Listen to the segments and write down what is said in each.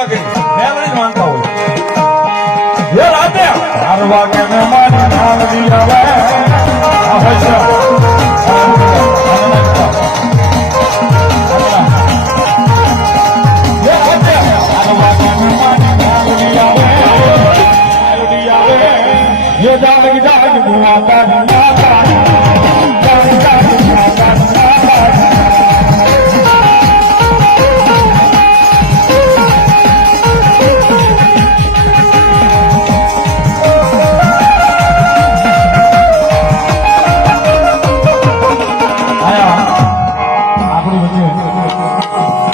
પૂજા કરી મેલડી જ માનતા હોય. રાતે બાર વાગે મહેમાન મેલડી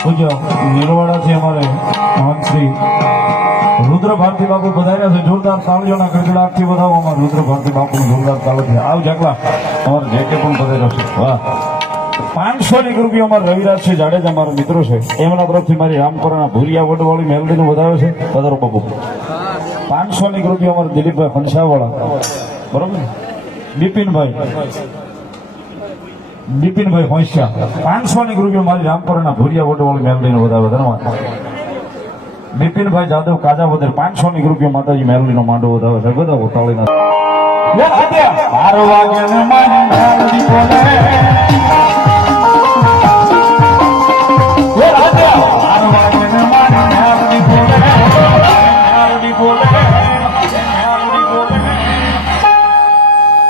પૂજ્ય નિરવાડાથી અમારે મહંતશ્રી રુદ્ર ભારતી બાપુ પધાર્યા છે. જોરદાર તાળીઓના ગડગડાટથી બધા અમારા રુદ્ર ભારતી બાપુનું જોરદાર તાળી આવ જકલા અમારે જે કે પણ પધાર્યો છે. વાહ. પાંચસો ની રૂપિયા અમારા રવિરાજસિંહ જાડેજા મારો મિત્રો છે. એમના તરફથી મારી રામપુરાના ભૂરિયા વડવાળી મેલડીનું વધારે છે. પધારો બાપુ. પાંચસો ની રૂપિયા અમારા દિલીપભાઈ ફનસાવાળા બરોબર બિપિનભાઈ. બિપિનભાઈ હોંશિયા પાંચસો ની રૂપિયા મારી રામપુરાના ભૂરિયા વડવાળી મેલડીનો વધાવે ધન્યવાદ બિપિનભાઈ જાદવ કાજા વધર પાંચસો ની રૂપિયા માતાજી મેલડીનો માંડો વધાવે છે. બધા ઉતાળીના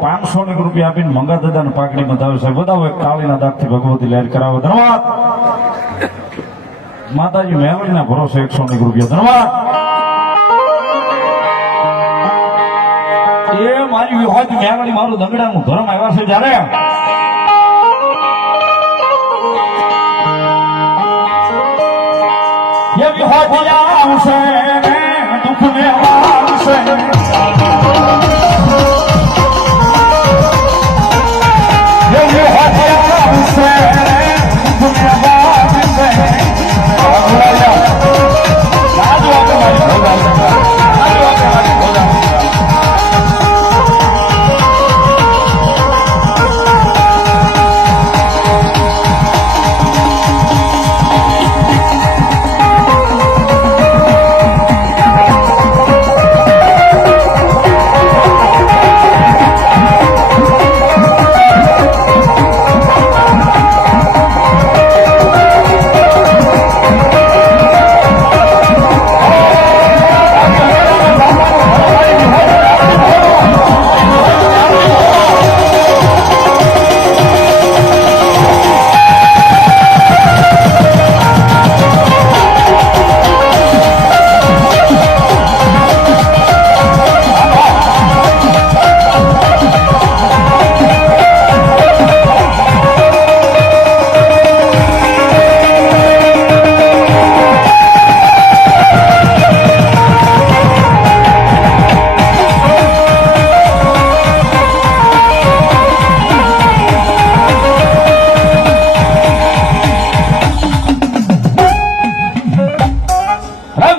પાંચસો એક રૂપિયા આપીને મંગા દાદાને પાકડી બતાવે છે. બધા એક કાળીના દાગથી ભગવતી લહેર કરાવો. ધન્યવાદ. માતાજી મેવડીના ભરોસે એકસો એક રૂપિયા. ધન્યવાદ. એ મારી વિહોજ મેવડી મારું દંગડાનું ધર્મ આવ્યા છે જ્યારે? વિહોજ આવશે.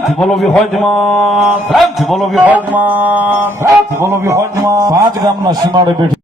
રામથી બોલો વિહોજમાં રામથી બોલો વિહોજમાં રામથી બોલો વિહોજમાં પાંચ ગામના સીમાડે બેઠી